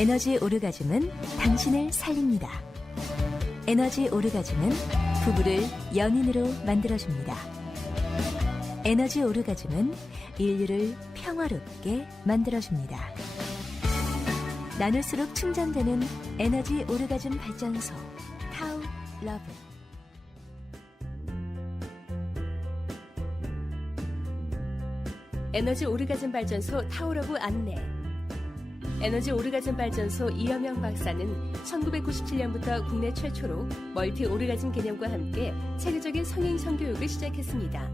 에너지 오르가즘은 당신을 살립니다. 에너지 오르가즘은 부부를 연인으로 만들어줍니다. 에너지 오르가즘은 인류를 평화롭게 만들어줍니다. 나눌수록 충전되는 에너지 오르가즘 발전소 타우 러브. 에너지 오르가즘 발전소 타우러브 안내. 에너지 오르가즘 발전소 이여명 박사는 1997년부터 국내 최초로 멀티 오르가즘 개념과 함께 체계적인 성인 성교육을 시작했습니다.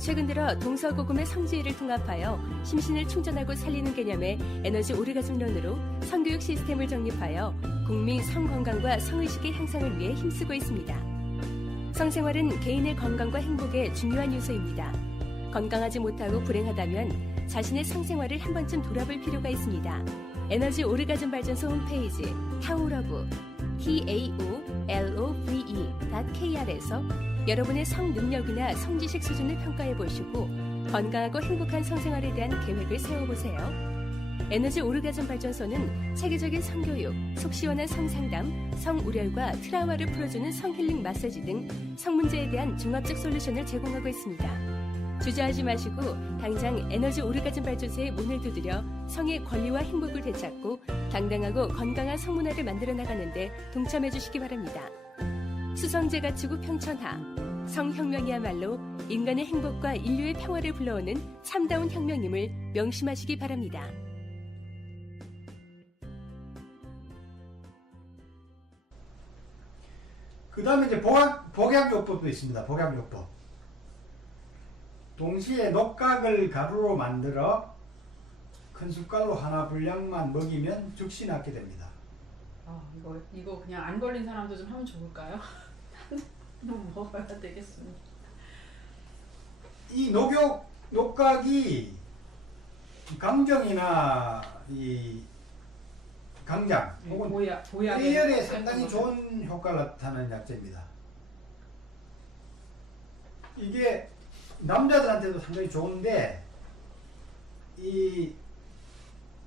최근 들어 동서고금의 성지혜를 통합하여 심신을 충전하고 살리는 개념의 에너지 오르가즘론으로 성교육 시스템을 정립하여 국민 성건강과 성의식의 향상을 위해 힘쓰고 있습니다. 성생활은 개인의 건강과 행복의 중요한 요소입니다. 건강하지 못하고 불행하다면 자신의 성생활을 한 번쯤 돌아볼 필요가 있습니다. 에너지 오르가즘 발전소 홈페이지 타우러브 taolove.kr에서 여러분의 성 능력이나 성지식 수준을 평가해 보시고 건강하고 행복한 성생활에 대한 계획을 세워보세요. 에너지 오르가즘 발전소는 체계적인 성교육, 속 시원한 성상담, 성우렬과 트라우마를 풀어주는 성힐링 마사지 등 성문제에 대한 종합적 솔루션을 제공하고 있습니다. 주저하지 마시고 당장 에너지 오르가즘 발전소의 문을 두드려 성의 권리와 행복을 되찾고 당당하고 건강한 성문화를 만들어 나가는데 동참해 주시기 바랍니다. 수성제 가축우 평천하. 성혁명이야말로 인간의 행복과 인류의 평화를 불러오는 참다운 혁명임을 명심하시기 바랍니다. 그 다음에 이제 복약요법도 있습니다. 복약요법. 동시에 녹각을 가루로 만들어 큰 숟갈로 하나 분량만 먹이면 즉시 낫게 됩니다. 이거 그냥 안 걸린 사람도 좀 하면 좋을까요? 너무 먹어야 되겠습니다. 이 녹각이 강정이나 이 강장 혹은 폐혈에 상당히 좋은 효과를 나타내는 약재입니다. 이게 남자들한테도 상당히 좋은데 이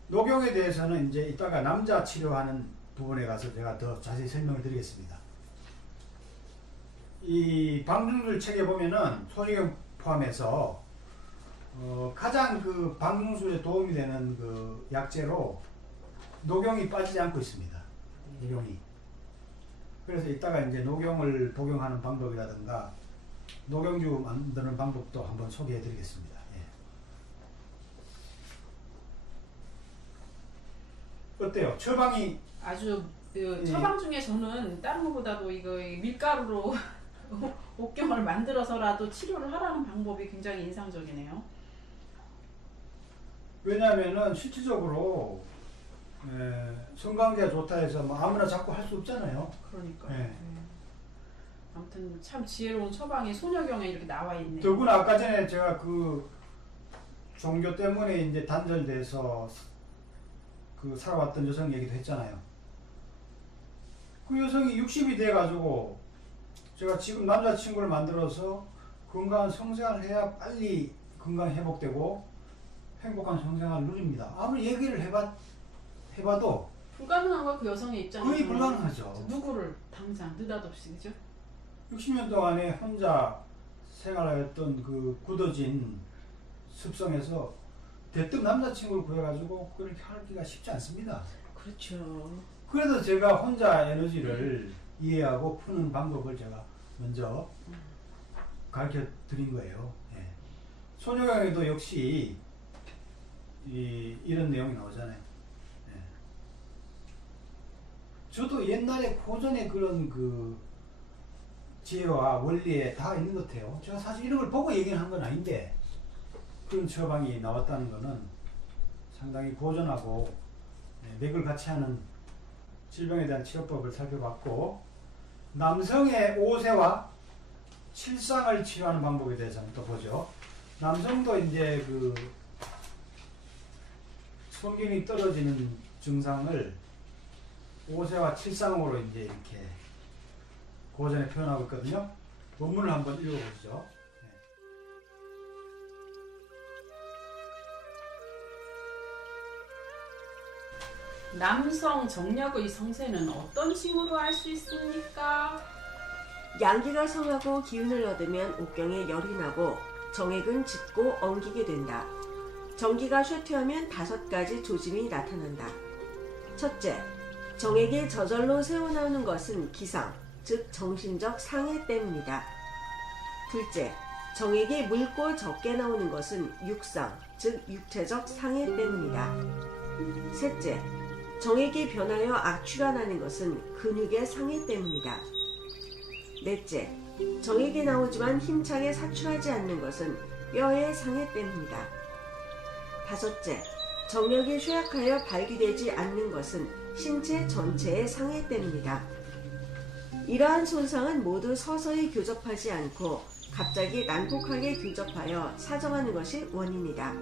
녹용에 대해서는 이제 이따가 남자 치료하는 부분에 가서 제가 더 자세히 설명을 드리겠습니다. 이 방중술 책에 보면은 소지경 포함해서 가장 그 방중술에 도움이 되는 그 약재로 녹용이 빠지지 않고 있습니다. 녹용이. 그래서 이따가 이제 녹용을 복용하는 방법이라든가 녹용주 만드는 방법도 한번 소개해 드리겠습니다. 예. 어때요? 처방이 아주 처방 중에 저는 다른 것보다도 이거 밀가루로 옥경을 만들어서라도 치료를 하라는 방법이 굉장히 인상적이네요. 왜냐하면은 실질적으로 성관계가 좋다 해서 뭐 아무나 자꾸 할 수 없잖아요. 그러니까요. 예. 아무튼 참 지혜로운 처방이 소녀경에 이렇게 나와 있네요. 더구나 아까 전에 제가 그 종교 때문에 이제 단절돼서 그 살아왔던 여성 얘기도 했잖아요. 그 여성이 60이 돼가지고 제가 지금 남자친구를 만들어서 건강한 성생활을 해야 빨리 건강 회복되고 행복한 성생활을 누립니다. 아무리 얘기를 해봐도 불가능한가 그 여성의 입장에서 거의 불가능하죠. 누구를 당장 느닷없이 그죠? 60년 동안에 혼자 생활하였던 그 굳어진 습성에서 대뜸 남자친구를 구해가지고 그렇게 하기가 쉽지 않습니다. 그렇죠. 그래서 제가 혼자 에너지를 이해하고 푸는 방법을 제가 먼저 가르쳐 드린 거예요. 예. 소녀강에도 역시 이런 내용이 나오잖아요. 예. 저도 옛날에 고전에 그런 그 지혜와 원리에 다 있는 것 같아요. 제가 사실 이런 걸 보고 얘기를 한 건 아닌데 그런 처방이 나왔다는 거는 상당히 고전하고 맥을 같이 하는 질병에 대한 치료법을 살펴봤고, 남성의 5세와 7상을 치료하는 방법에 대해서 한번 또 보죠. 남성도 이제 그 성기능이 떨어지는 증상을 5세와 7상으로 이제 이렇게 고전에 표현하고 있거든요. 원문을 한번 읽어보시죠. 남성 정략의 성세는 어떤 징후로 알 수 있습니까? 양기가 성하고 기운을 얻으면 옥경에 열이 나고 정액은 짙고 엉기게 된다. 정기가 쇠퇴하면 5가지 조짐이 나타난다. 첫째, 정액이 저절로 새어나오는 것은 기상, 즉 정신적 상해 때문이다. 둘째, 정액이 묽고 적게 나오는 것은 육상, 즉 육체적 상해 때문이다. 셋째, 정액이 변하여 악취가 나는 것은 근육의 상해 때문이다. 넷째, 정액이 나오지만 힘차게 사출하지 않는 것은 뼈의 상해 때문이다. 다섯째, 정력이 쇠약하여 발기되지 않는 것은 신체 전체의 상해 때문이다. 이러한 손상은 모두 서서히 교접하지 않고 갑자기 난폭하게 교접하여 사정하는 것이 원인이다.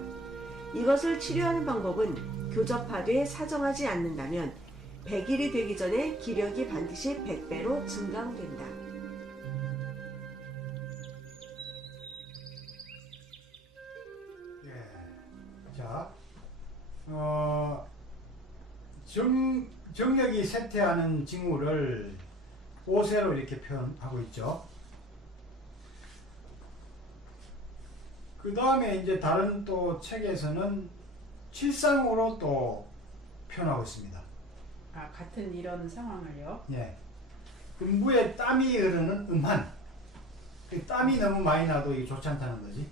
이것을 치료하는 방법은 교접하되 사정하지 않는다면 100일이 되기 전에 기력이 반드시 100배로 증강된다. 예. 자, 정력이 쇠퇴하는 징후를 5세로 이렇게 표현하고 있죠. 그 다음에 이제 다른 또 책에서는 7상으로 또 표현하고 있습니다. 아, 같은 이런 상황을요? 예. 음부에 땀이 흐르는 음한. 그 땀이 너무 많이 나도 이게 좋지 않다는 거지.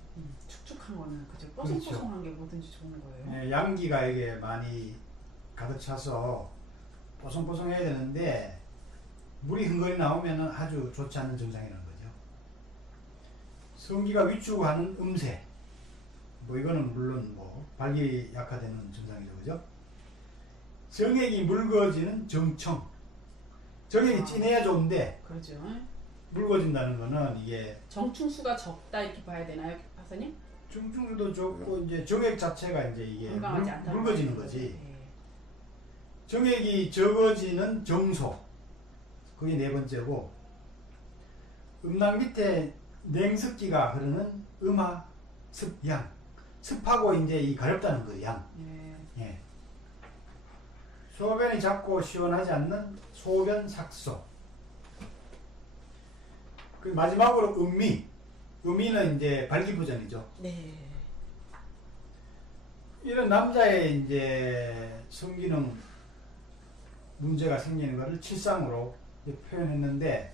축축한 거는 그죠? 뽀송뽀송한 게 뭐든지 좋은 거예요. 예, 양기가 이게 많이 가득 차서 뽀송뽀송해야 되는데 물이 흥건히 나오면 아주 좋지 않은 증상이라는 거죠. 성기가 위축하는 음세. 뭐 이거는 물론 뭐 발기 약화되는 증상이죠, 그죠? 정액이 묽어지는 정청. 정액이 진해야 좋은데 그렇죠. 묽어진다는 거는 이게 정충수가 적다 이렇게 봐야 되나요, 박사님? 중증도 좋고 이제 정액 자체가 이제 이게 건강하지 않다는 묽어지는 거죠. 거지. 네. 정액이 적어지는 정소. 그게 네 번째고, 음낭 밑에 냉습기가 흐르는 음하, 습, 양. 습하고 이제 이 가렵다는 거예요, 양. 네. 예. 소변이 작고 시원하지 않는 소변 삭소. 그 마지막으로 음미. 음미는 이제 발기부전이죠. 네. 이런 남자의 이제 성기능 문제가 생기는 것을 칠상으로 표현했는데,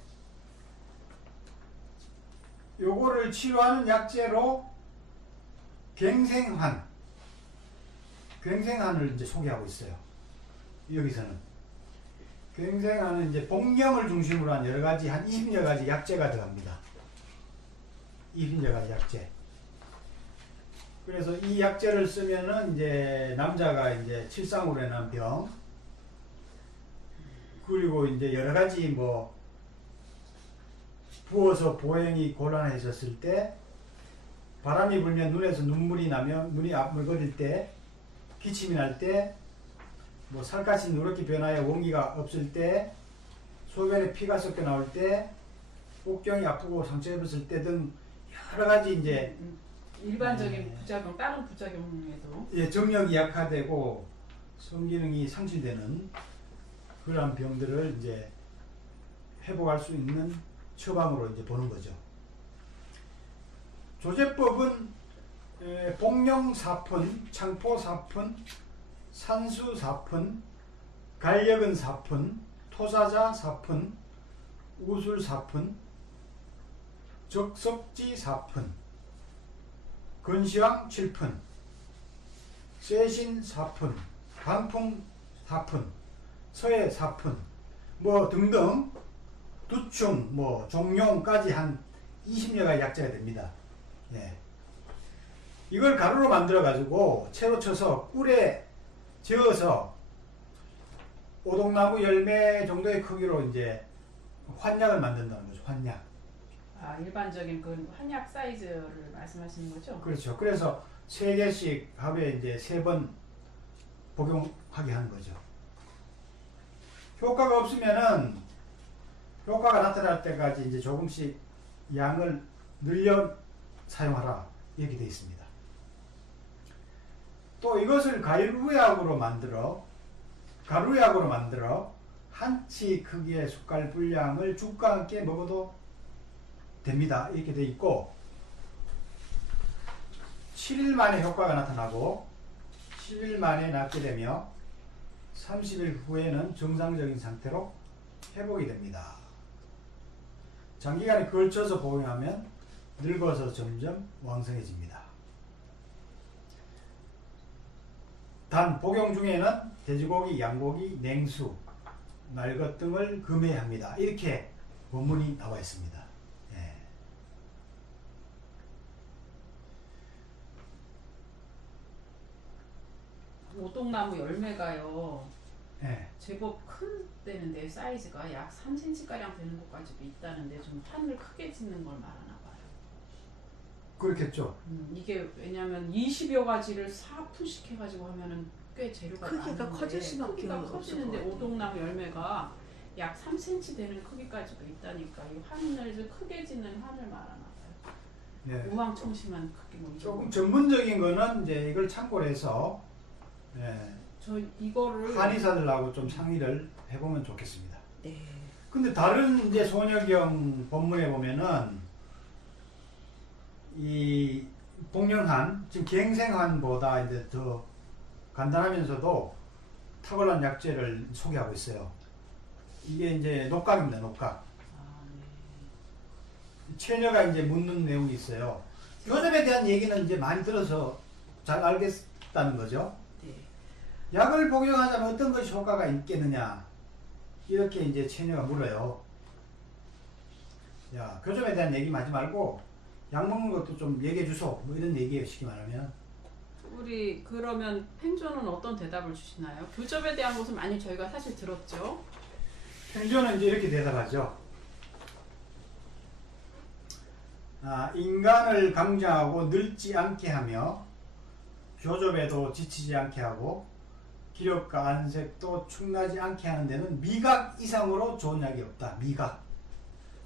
요거를 치료하는 약재로 갱생환, 갱생환을 이제 소개하고 있어요. 여기서는 갱생환은 이제 복령을 중심으로 한 여러 가지 한 20여 가지 약재가 들어갑니다. 20여 가지 약재. 그래서 이 약재를 쓰면은 이제 남자가 이제 칠상으로 인한 병, 그리고 이제 여러 가지 뭐 부어서 보행이 곤란해졌을 때, 바람이 불면 눈에서 눈물이 나면, 눈이 앞물거릴 때, 기침이 날 때, 뭐 살갗이 누렇게 변하여 원기가 없을 때, 소변에 피가 섞여 나올 때, 옥경이 아프고 상처 입었을 때 등 여러 가지 이제 일반적인 부작용, 다른 부작용에도 예, 정력이 약화되고 성기능이 상실되는 그러한 병들을 이제 회복할 수 있는 처방으로 이제 보는 거죠. 조제법은 복령사푼, 창포사푼, 산수사푼, 간력은사푼, 토사자사푼, 우술사푼, 적석지사푼, 근시황 7푼, 쇠신사푼, 방풍사푼, 서해사푼, 뭐 등등 두충, 뭐 종용까지 한 20여 가지 약재가 됩니다. 예. 이걸 가루로 만들어 가지고 채로 쳐서 꿀에 저어서 오동나무 열매 정도의 크기로 이제 환약을 만든다는 거죠. 환약. 아, 일반적인 그 한약 사이즈를 말씀하시는 거죠? 그렇죠. 그래서 3개씩 하루에 이제 3번 복용하게 하는 거죠. 효과가 없으면은 효과가 나타날 때까지 이제 조금씩 양을 늘려 사용하라 이렇게 되어 있습니다. 또 이것을 가열의학으로 만들어 가루약으로 만들어 한치 크기의 숟갈 분량을 죽과 함께 먹어도 됩니다. 이렇게 돼 있고 7일 만에 효과가 나타나고 10일 만에 낫게 되며 30일 후에는 정상적인 상태로 회복이 됩니다. 장기간에 걸쳐서 복용하면 늙어서 점점 왕성해집니다. 단 복용 중에는 돼지고기, 양고기, 냉수, 날것 등을 금해야 합니다. 이렇게 원문이 나와 있습니다. 예. 오동나무 열매가요. 예. 제법 큰 데는데 사이즈가 약 3cm 가량 되는 것까지도 있다는데 좀 판을 크게 짓는 걸 말하나 봐요. 그렇겠죠. 이게 왜냐면 20여 가지를 4푼씩 해가지고 하면은 꽤 재료가 크기가 많은데 커질 수밖에 크기가 없을 커지는데 것 같아요. 오동나무 열매가 약 3cm 되는 크기까지도 있다니까 이 환을 크게 짓는 환을 말하나 봐요. 예. 우황청심한 크기 뭐 조금 전문적인 거는 이제 이걸 참고로 해서 예. 저 이거를 한의사들하고 좀 상의를 해보면 좋겠습니다. 네. 근데 다른 이제 손혁경 본문에 보면은 이 복령한 지금 갱생한보다 이제 더 간단하면서도 탁월한 약재를 소개하고 있어요. 이게 이제 녹각입니다. 녹각. 아, 네. 체녀가 이제 묻는 내용이 있어요. 요즘에 대한 얘기는 이제 많이 들어서 잘 알겠다는 거죠. 네. 약을 복용하자면 어떤 것이 효과가 있겠느냐 이렇게 이제 체녀가 물어요. 야, 교점에 대한 얘기만 하지 말고 약 먹는 것도 좀 얘기해 주소. 뭐 이런 얘기예요. 쉽게 말하면. 우리 그러면 팽조는 어떤 대답을 주시나요? 교접에 대한 것은 많이 저희가 사실 들었죠. 팽조는 이제 이렇게 대답하죠. 아, 인간을 강장하고 늙지 않게 하며 교접에도 지치지 않게 하고 기력과 안색도 축나지 않게 하는 데는 미각 이상으로 좋은 약이 없다. 미각.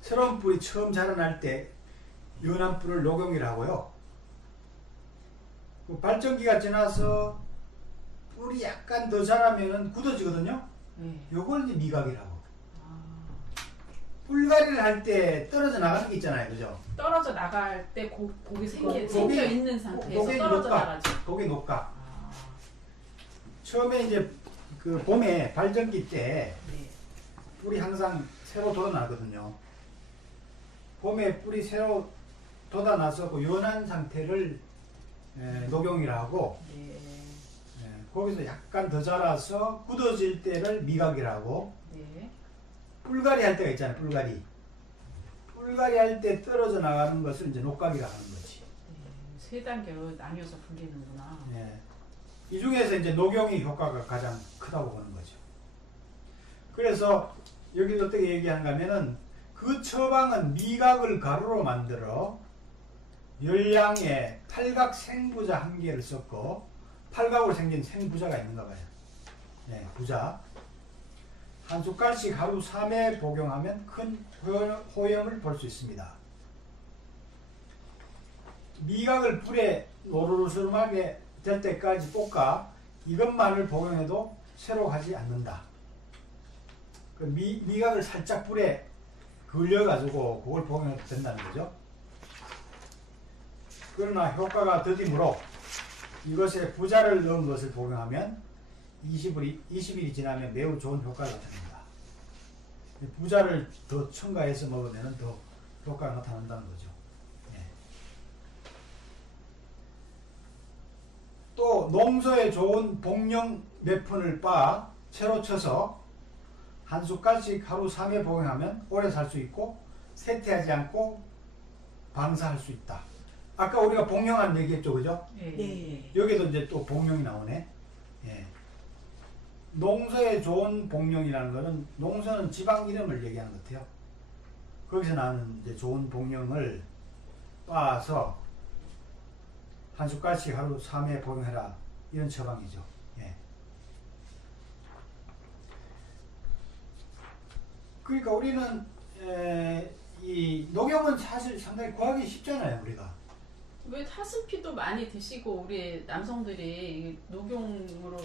새로운 뿔이 처음 자라날 때 연한 뿔을 녹용이라고요. 그 발전기가 지나서 뿔이 약간 더 자라면 굳어지거든요. 네. 요걸 이제 미각이라고. 아, 뿔갈이를 할 때 떨어져 나가는 게 있잖아요. 그죠? 떨어져 나갈 때 고기 고기- 생겨 있는 상태에서 고기 떨어져 녹각. 나가죠. 거기 녹각. 아, 처음에 이제 그 봄에 발전기 때 네. 뿔이 항상 새로 돋아나거든요. 봄에 뿔이 새로 돋아나서 그 연한 상태를 녹용이라 하고 네. 거기서 약간 더 자라서 굳어질 때를 미각이라고 네. 뿔갈이 할 때가 있잖아요. 뿔갈이. 뿔갈이 할 때 떨어져 나가는 것을 이제 녹각이라 하는 거지. 세 단계로 나뉘어서 불리는구나. 예. 이 중에서 이제 녹용이 효과가 가장 크다고 보는 거죠. 그래서 여기 어떻게 얘기하는가 하면은 그 처방은 미각을 가루로 만들어 열량의 팔각 생부자 한 개를 썼고 팔각으로 생긴 생부자가 있는가 봐요. 네, 부자. 한 숟갈씩 하루 3회 복용하면 큰 호염을 볼 수 있습니다. 미각을 불에 노르르스름하게 될 때까지 볶아 이것만을 복용해도 새로 하지 않는다. 그 미각을 살짝 불에 그을려가지고 그걸 복용해도 된다는 거죠. 그러나 효과가 더디므로 이것에 부자를 넣은 것을 복용하면 20일이 지나면 매우 좋은 효과가 나타납니다. 부자를 더 첨가해서 먹으면 더 효과가 나타난다는 거죠. 예. 또 농소에 좋은 복령 몇 푼을 빻아 채로 쳐서 한 숟갈씩 하루 3회 복용하면 오래 살 수 있고 쇠퇴하지 않고 방사할 수 있다. 아까 우리가 복령한 얘기했죠, 그죠? 네. 네. 여기도 이제 또 복령이 나오네. 예. 농소에 좋은 복령이라는 거는 농소는 지방 이름을 얘기하는 것 같아요. 거기서 나는 이제 좋은 복령을 빻아서 한 숟갈씩 하루 3회 복용해라. 이런 처방이죠. 예. 그러니까 우리는 이 녹용은 사실 상당히 구하기 쉽잖아요, 우리가. 왜 타스피도 많이 드시고 우리 남성들이 녹용으로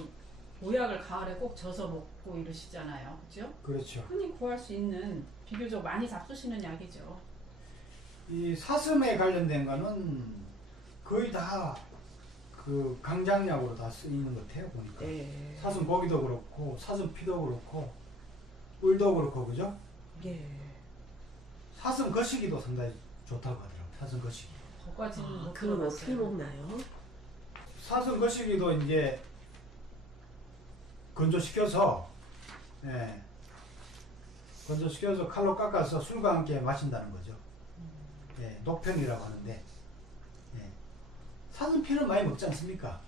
보약을 가을에 꼭 져서 먹고 이러시잖아요. 그죠? 그렇죠. 흔히 구할 수 있는 비교적 많이 잡수시는 약이죠. 이 사슴에 관련된 거는 거의 다 그 강장약으로 다 쓰이는 것 같아요, 보니까. 네. 사슴 고기도 그렇고, 사슴 피도 그렇고, 울도 그렇고, 그죠? 예. 사슴 거시기도 상당히 좋다고 하더라고요. 사슴 거시기. 거까지는 못 그건 어떻게 들어봤어요. 먹나요? 사슴 거시기도 이제 건조시켜서, 예, 건조시켜서 칼로 깎아서 술과 함께 마신다는 거죠. 예, 녹편이라고 하는데, 예. 사슴 피는 많이 먹지 않습니까?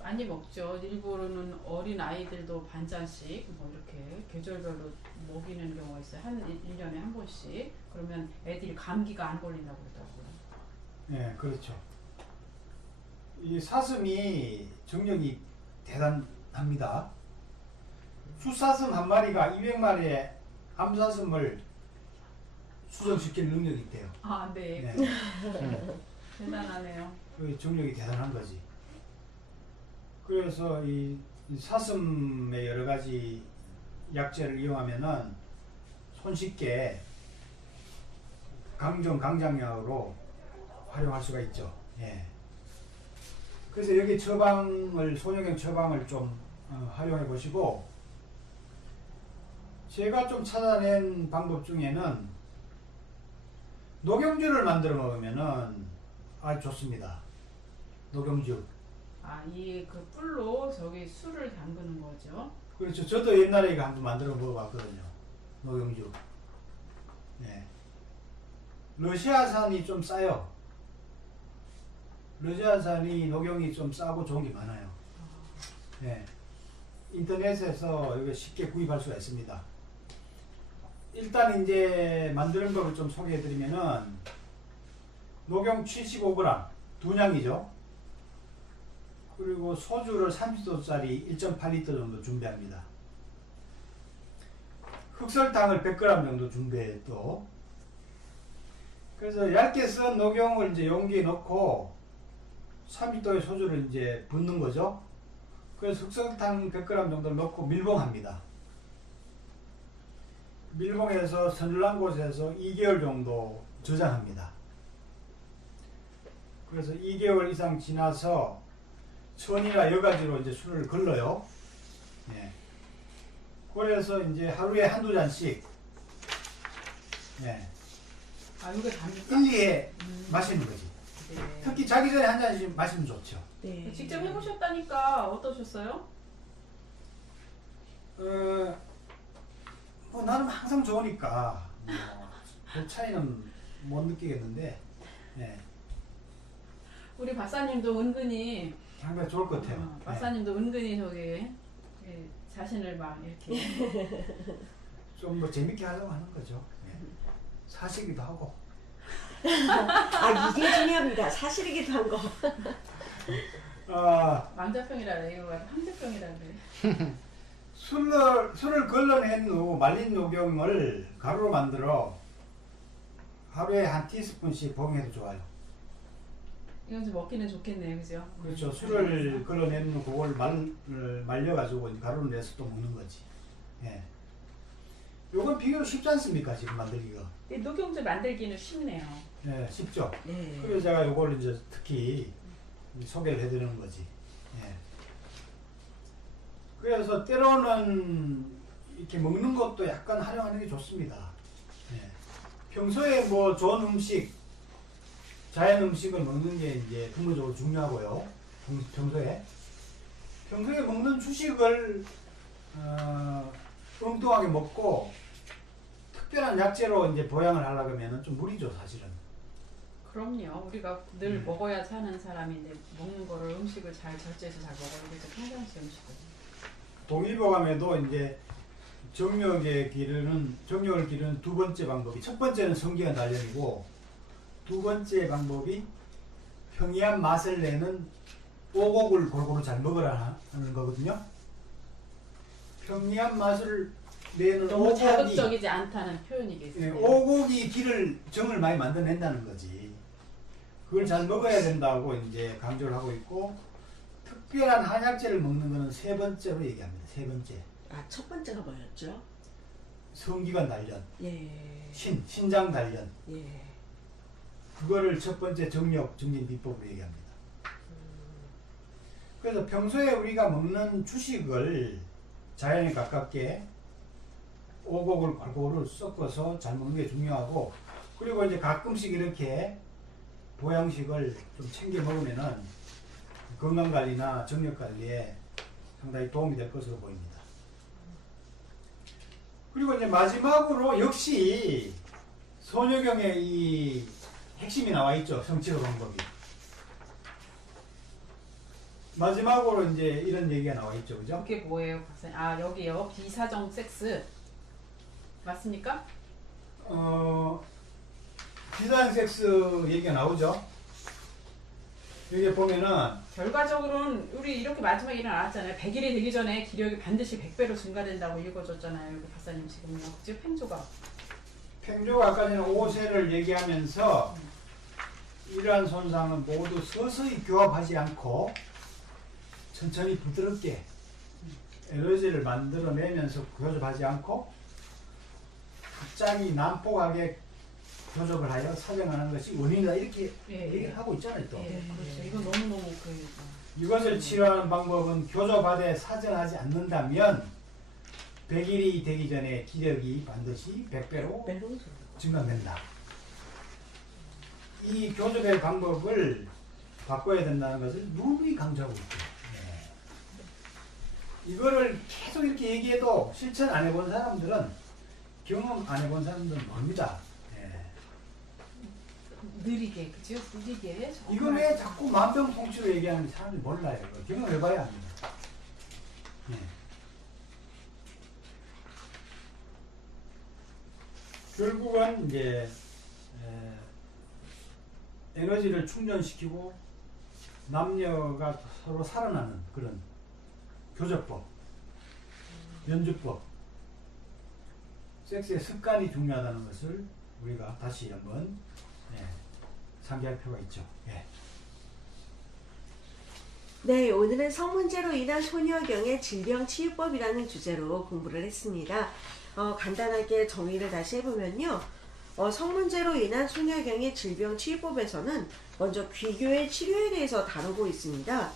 많이 먹죠. 일부러는 어린 아이들도 반잔씩 뭐 이렇게 계절별로 먹이는 경우가 있어요. 한 1년에 한 번씩. 그러면 애들이 감기가 안 걸린다고 그러더라고요. 예, 그렇죠. 이 사슴이 정력이 대단합니다. 수사슴 한 마리가 200마리의 암사슴을 수정시킬 능력이 있대요. 아, 네. 네. 대단하네요. 그 정력이 대단한 거지. 그래서 이 사슴의 여러 가지 약재를 이용하면은 손쉽게 강장약으로 활용할 수가 있죠. 예. 그래서 여기 소형의 처방을 좀 활용해 보시고, 제가 좀 찾아낸 방법 중에는 녹용주를 만들어 먹으면은 아주 좋습니다. 녹용주. 아, 이 그 뿔로 저기 술을 담그는 거죠. 그렇죠. 저도 옛날에 이거 한번 만들어 먹어봤거든요. 녹용주. 네. 러시아산이 좀 싸요. 러시아산이 녹용이 좀 싸고 좋은 게 많아요. 네. 인터넷에서 이거 쉽게 구입할 수가 있습니다. 일단 이제 만드는 법을 좀 소개해드리면은, 녹용 75g, 2냥이죠. 그리고 소주를 30도짜리 1.8리터 정도 준비합니다. 흑설탕을 100g 정도 준비해 또. 그래서 얇게 썬 녹용을 이제 용기에 넣고 30도의 소주를 이제 붓는 거죠. 그래서 흑설탕 100g 정도 넣고 밀봉합니다. 밀봉해서 서늘한 곳에서 2개월 정도 저장합니다. 그래서 2개월 이상 지나서 천이나 여가지로 이제 술을 걸러요. 예. 그래서 이제 하루에 한두 잔씩, 예, 아, 이거 담니까? 1, 2회 마시는 거지. 네. 특히 자기 전에 한 잔씩 마시면 좋죠. 네. 직접 해보셨다니까 어떠셨어요? 뭐 나는 항상 좋으니까 별 차이는 못 느끼겠는데, 예, 우리 박사님도 은근히 상당히 좋을 것 같아요. 예. 박사님도 은근히 저기 예, 자신을 막 이렇게 좀 뭐 재밌게 하려고 하는 거죠. 예. 사시기도 하고. 아, 이게 중요합니다. 사실이기도 한 거. 망자병이라 그래요. 황제병이라 그래. 술을 걸러낸 후 말린 녹용을 가루로 만들어 하루에 한 티스푼씩 복용해도 좋아요. 이건 좀 먹기는 좋겠네요, 그죠? 그렇죠. 술을 걸러낸 후 그걸 말려가지고 이제 가루를 내서 또 먹는 거지. 예. 요건 비교로 쉽지 않습니까? 지금 만들기가. 근데 녹용주 만들기는 쉽네요. 예, 쉽죠. 네. 그래서 제가 요걸 이제 특히 소개를 해드리는 거지. 예. 그래서 때로는 이렇게 먹는 것도 약간 활용하는 게 좋습니다. 예. 평소에 뭐 좋은 음식, 자연 음식을 먹는 게 이제 근본적으로 중요하고요. 평소에 먹는 주식을 엉뚱하게 먹고 특별한 약재로 이제 보양을 하려고 하면 좀 무리죠, 사실은. 그럼요. 우리가 늘 먹어야 사는 사람인데 먹는 거를 음식을 잘 절제해서 잘 먹어야 되죠. 평상시 음식을. 동의보감에도 이제 정력을 기르는 두 번째 방법이, 첫 번째는 성기가 단련이고 두 번째 방법이 평이한 맛을 내는 오곡을 골고루 잘 먹으라 하는 거거든요. 평이한 맛을 내는 너무 오곡이, 자극적이지 않다는 표현이겠어요. 예, 오곡이 정을 많이 만들어낸다는 거지. 그걸 잘 먹어야 된다고 이제 강조를 하고 있고, 특별한 한약재를 먹는 것은 세 번째로 얘기합니다. 세 번째. 아, 첫 번째가 뭐였죠? 성기관 단련, 예. 신장 단련. 예. 그거를 첫 번째 정력 증진 비법으로 얘기합니다. 그래서 평소에 우리가 먹는 주식을 자연에 가깝게 오곡을 골고루 섞어서 잘 먹는 게 중요하고, 그리고 이제 가끔씩 이렇게 보양식을 좀 챙겨 먹으면은 건강관리나 정력관리에 상당히 도움이 될 것으로 보입니다. 그리고 이제 마지막으로 역시 소녀경의 이 핵심이 나와 있죠. 성취의 방법이. 마지막으로 이제 이런 얘기가 나와 있죠. 그죠? 그게 뭐예요, 박사님? 아, 여기요. 비사정 섹스. 맞습니까? 비사정 섹스 얘기가 나오죠. 여기 보면은 결과적으로는 우리 이렇게 마지막에 일어났잖아요. 100일이 되기 전에 기력이 반드시 100배로 증가된다고 읽어줬잖아요. 여기 박사님 지금요. 그죠? 팽조가. 팽조가 아까 전에 5세를 얘기하면서 이러한 손상은 모두 서서히 교합하지 않고 천천히 부드럽게 에너지를 만들어내면서 교접하지 않고 갑자기 난폭하게 교접을 하여 사정하는 것이 원인이다, 이렇게 얘기를 하고 있잖아요. 또 예, 그렇죠. 이건 너무너무 이것을 치료하는 방법은 교접하되 사정하지 않는다면 100일이 되기 전에 기력이 반드시 100배로 증가된다. 이 교접의 방법을 바꿔야 된다는 것을 누누이 강조하고 있죠. 이거를 계속 이렇게 얘기해도 실천 안 해본 사람들은, 경험 안 해본 사람들은 모릅니다. 느리게, 그죠? 느리게. 이거 왜 자꾸 만병통치로 얘기하는지 사람들이 몰라요. 경험해봐야 합니다. 결국은 이제 에너지를 충전시키고 남녀가 서로 살아나는 그런 교접법, 연주법, 섹스의 습관이 중요하다는 것을 우리가 다시 한번 상기할 필요가 있죠. 네, 오늘은 성문제로 인한 소녀경의 질병치유법이라는 주제로 공부를 했습니다. 간단하게 정의를 다시 해보면요. 성문제로 인한 소녀경의 질병치유법에서는 먼저 귀교의 치료에 대해서 다루고 있습니다.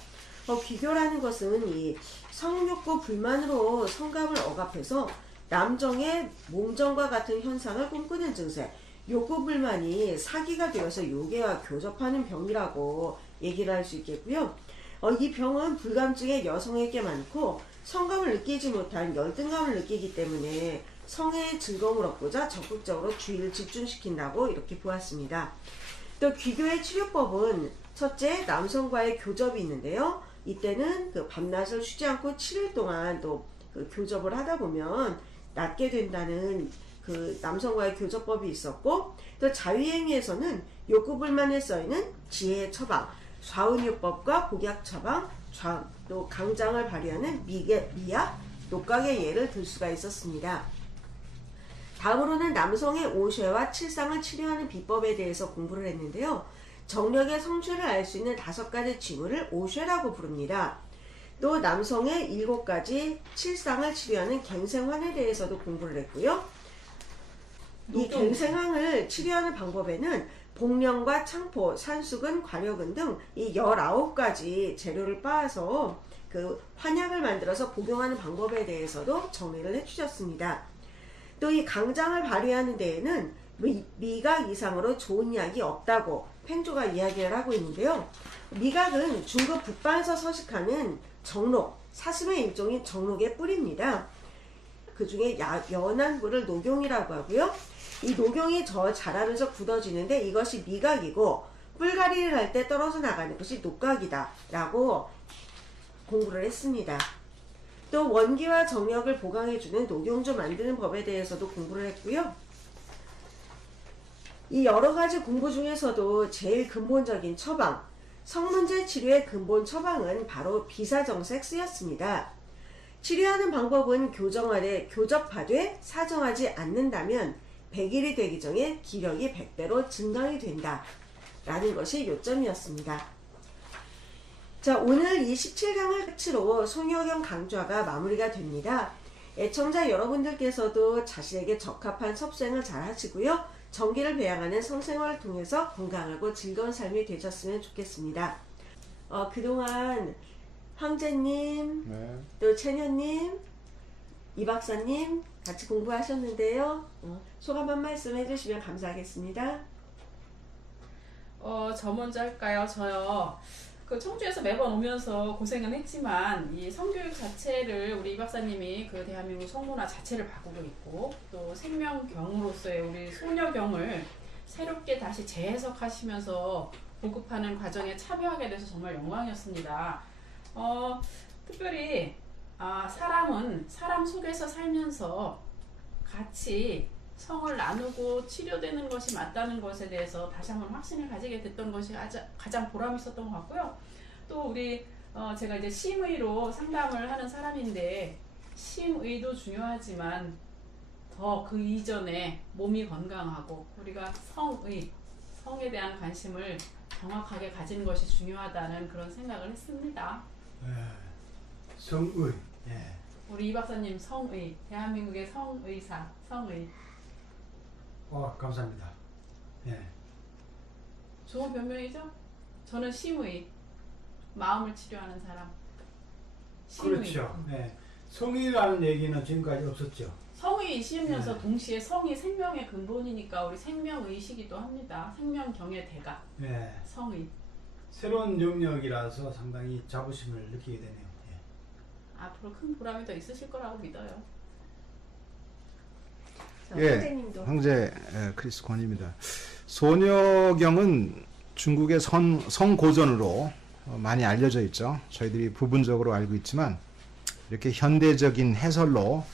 귀교라는 것은 이 성욕구 불만으로 성감을 억압해서 남정의 몽정과 같은 현상을 꿈꾸는 증세, 욕구불만이 사기가 되어서 요괴와 교접하는 병이라고 얘기를 할 수 있겠고요. 이 병은 불감증의 여성에게 많고 성감을 느끼지 못한 열등감을 느끼기 때문에 성의 즐거움을 얻고자 적극적으로 주의를 집중시킨다고 이렇게 보았습니다. 또 귀교의 치료법은 첫째, 남성과의 교접이 있는데요. 이때는 그 밤낮을 쉬지 않고 7일 동안 또 그 교접을 하다 보면 낫게 된다는 그 남성과의 교접법이 있었고, 또 자위행위에서는 욕구불만에 써있는 지혜의 처방, 좌운요법과 복약 처방, 또 강장을 발휘하는 미약, 녹각의 예를 들 수가 있었습니다. 다음으로는 남성의 오쉐와 칠상을 치료하는 비법에 대해서 공부를 했는데요. 정력의 성취를 알 수 있는 5가지 징후를 오쉐라고 부릅니다. 또 남성의 7가지 칠상을 치료하는 갱생환에 대해서도 공부를 했고요. 이 갱생환을 치료하는 방법에는 복령과 창포, 산수근, 과력근 등 이 19가지 재료를 빻아서 그 환약을 만들어서 복용하는 방법에 대해서도 정리를 해주셨습니다. 또 이 강장을 발휘하는 데에는 미각 이상으로 좋은 약이 없다고 팽조가 이야기를 하고 있는데요. 미각은 중국 북반서 서식하는 정록, 사슴의 일종인 정록의 뿌리입니다. 그 중에 연한 뿔을 녹용이라고 하고요. 이 녹용이 자라면서 굳어지는데 이것이 미각이고, 뿔가리를 할 때 떨어져 나가는 것이 녹각이다 라고 공부를 했습니다. 또 원기와 정력을 보강해주는 녹용주 만드는 법에 대해서도 공부를 했고요. 이 여러가지 공부 중에서도 제일 근본적인 처방, 성문제 치료의 근본 처방은 바로 비사정 섹스였습니다. 치료하는 방법은 교접하되 사정하지 않는다면 100일이 되기 전에 기력이 100배로 증강이 된다 라는 것이 요점이었습니다. 자, 오늘 이 17강을 끝으로 송여경 강좌가 마무리가 됩니다. 애청자 여러분들께서도 자신에게 적합한 섭생을 잘 하시고요. 정기를 배양하는 성생활을 통해서 건강하고 즐거운 삶이 되셨으면 좋겠습니다. 그동안 황제님, 네. 또 채녀님, 이 박사님 같이 공부하셨는데요. 소감 한 말씀 해주시면 감사하겠습니다. 저 먼저 할까요? 저요. 그 청주에서 매번 오면서 고생은 했지만 이 성교육 자체를 우리 이 박사님이 그 대한민국 성문화 자체를 바꾸고 있고 또 생명경으로서의 우리 소녀경을 새롭게 다시 재해석하시면서 보급하는 과정에 참여하게 돼서 정말 영광이었습니다. 특별히 사람은 사람 속에서 살면서 같이 성을 나누고 치료되는 것이 맞다는 것에 대해서 다시 한번 확신을 가지게 됐던 것이 가장 보람이 있었던 것 같고요. 또 우리 제가 이제 심의로 상담을 하는 사람인데 심의도 중요하지만 더 그 이전에 몸이 건강하고 우리가 성에 대한 관심을 정확하게 가지는 것이 중요하다는 그런 생각을 했습니다. 성의. 예. 우리 이 박사님 성의, 대한민국의 성의사, 성의. 감사합니다. 예. 좋은 변명이죠? 저는 심의, 마음을 치료하는 사람. 심의. 그렇죠. 예. 성의라는 얘기는 지금까지 없었죠. 성의이시면서 네. 동시에 성이 생명의 근본이니까 우리 생명의시기도 합니다. 생명경의 대가, 예. 성의. 새로운 영역이라서 상당히 자부심을 느끼게 되네요. 예. 앞으로 큰 보람이 더 있으실 거라고 믿어요. 자, 예, 황제님도. 황제 크리스 권입니다. 소녀경은 중국의 성고전으로 많이 알려져 있죠. 저희들이 부분적으로 알고 있지만 이렇게 현대적인 해설로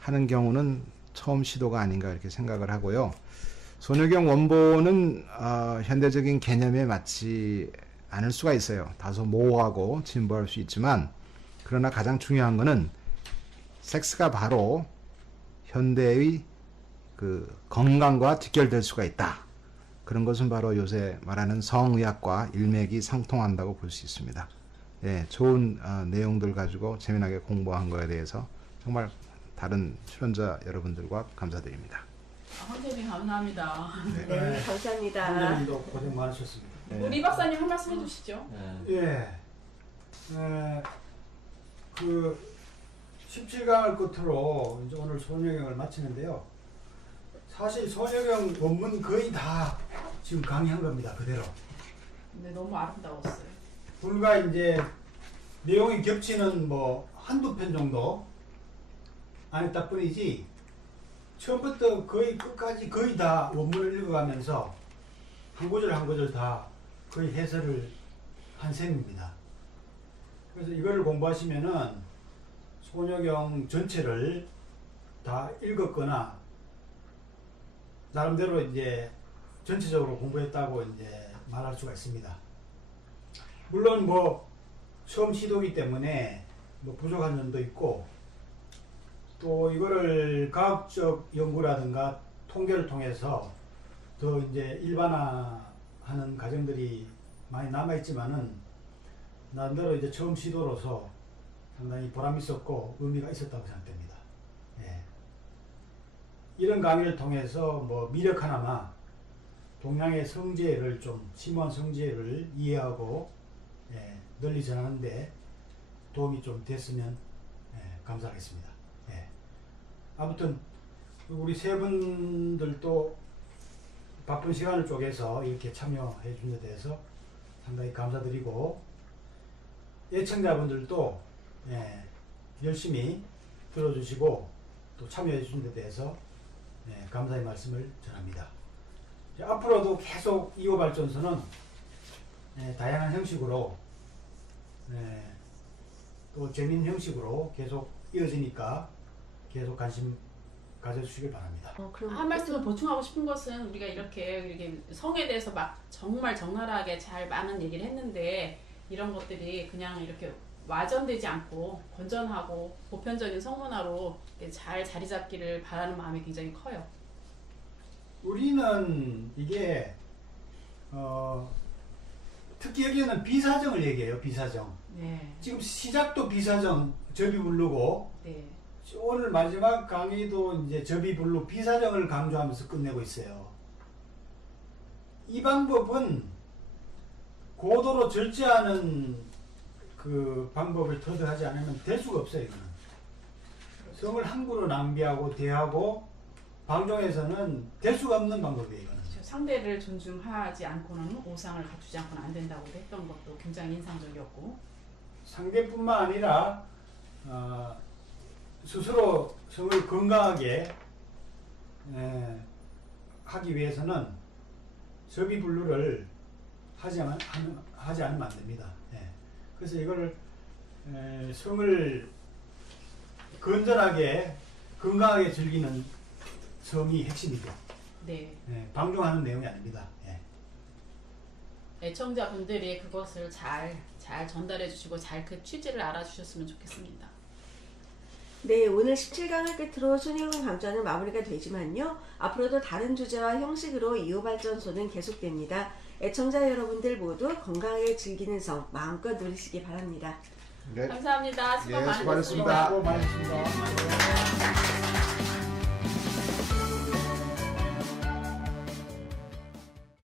하는 경우는 처음 시도가 아닌가 이렇게 생각을 하고요. 소녀경 원본은 현대적인 개념에 맞지 않을 수가 있어요. 다소 모호하고 진보할 수 있지만 그러나 가장 중요한 것은 섹스가 바로 현대의 그 건강과 직결될 수가 있다. 그런 것은 바로 요새 말하는 성의학과 일맥이 상통한다고 볼 수 있습니다. 예, 좋은 내용들 가지고 재미나게 공부한 거에 대해서 정말 다른 출연자 여러분들과 감사드립니다. 황제님 감사합니다. 네, 감사합니다. 선생님도 고생 많으셨습니다. 우리 이 박사님 한 말씀 해주시죠. 예. 그 17강을 끝으로 이제 오늘 소녀경을 마치는데요. 사실 소녀경 원문 거의 다 지금 강의한 겁니다. 그대로. 근데 너무 아름다웠어요. 불과 이제 내용이 겹치는 뭐 한두 편 정도 안 했다 뿐이지 처음부터 거의 끝까지 거의 다 원문을 읽어가면서 한 구절 한 구절 다 거의 해설을 한 셈입니다. 그래서 이거를 공부하시면은 소녀경 전체를 다 읽었거나 나름대로 이제 전체적으로 공부했다고 이제 말할 수가 있습니다. 물론 뭐 처음 시도이기 때문에 뭐 부족한 점도 있고 또 이거를 과학적 연구라든가 통계를 통해서 더 이제 일반화하는 과정들이 많이 남아있지만은 나름대로 이제 처음 시도로서 상당히 보람 있었고 의미가 있었다고 생각됩니다. 예. 이런 강의를 통해서 뭐 미력 하나마 동양의 성지혜를 좀 심오한 성지혜를 이해하고 널리 전하는데 도움이 좀 됐으면 감사하겠습니다. 아무튼 우리 세 분들도 바쁜 시간을 쪼개서 이렇게 참여해 준 데 대해서 상당히 감사드리고 예청자분들도 열심히 들어주시고 또 참여해 준 데 대해서 감사의 말씀을 전합니다. 앞으로도 계속 이호발전소는 다양한 형식으로 또 재미있는 형식으로 계속 이어지니까 계속 관심 가져주시길 바랍니다. 그럼 한 말씀을 보충하고 싶은 것은 우리가 이렇게 성에 대해서 막 정말 적나라하게 잘 많은 얘기를 했는데 이런 것들이 그냥 이렇게 와전되지 않고 건전하고 보편적인 성문화로 잘 자리 잡기를 바라는 마음이 굉장히 커요. 우리는 이게 특히 여기는 비사정을 얘기해요. 비사정. 네. 지금 시작도 비사정 접이 부르고 네. 오늘 마지막 강의도 이제 접이 불로 비사정을 강조하면서 끝내고 있어요. 이 방법은 고도로 절제하는 그 방법을 터득하지 않으면 될 수가 없어요. 이거는. 성을 함부로 낭비하고 대하고 방종해서는 될 수가 없는 방법이에요. 이거는. 상대를 존중하지 않고는 오상을 갖추지 않고는 안 된다고 했던 것도 굉장히 인상적이었고 상대뿐만 아니라 스스로 성을 건강하게 하기 위해서는 접이불루를 하지 않으면 안 됩니다. 예. 그래서 이걸 성을 건전하게 건강하게 즐기는 성이 핵심이죠. 네. 예, 방종하는 내용이 아닙니다. 예. 애청자분들이 그것을 잘 전달해 주시고 잘 그 취지를 알아주셨으면 좋겠습니다. 네, 오늘 17강을 끝으로 손익은 강좌는 마무리가 되지만요. 앞으로도 다른 주제와 형식으로 이호발전소는 계속됩니다. 애청자 여러분들 모두 건강하게 즐기는 성 마음껏 누리시기 바랍니다. 네. 감사합니다. 수고 예, 많으셨습니다. 수고하셨습니다. 수고 많으셨습니다.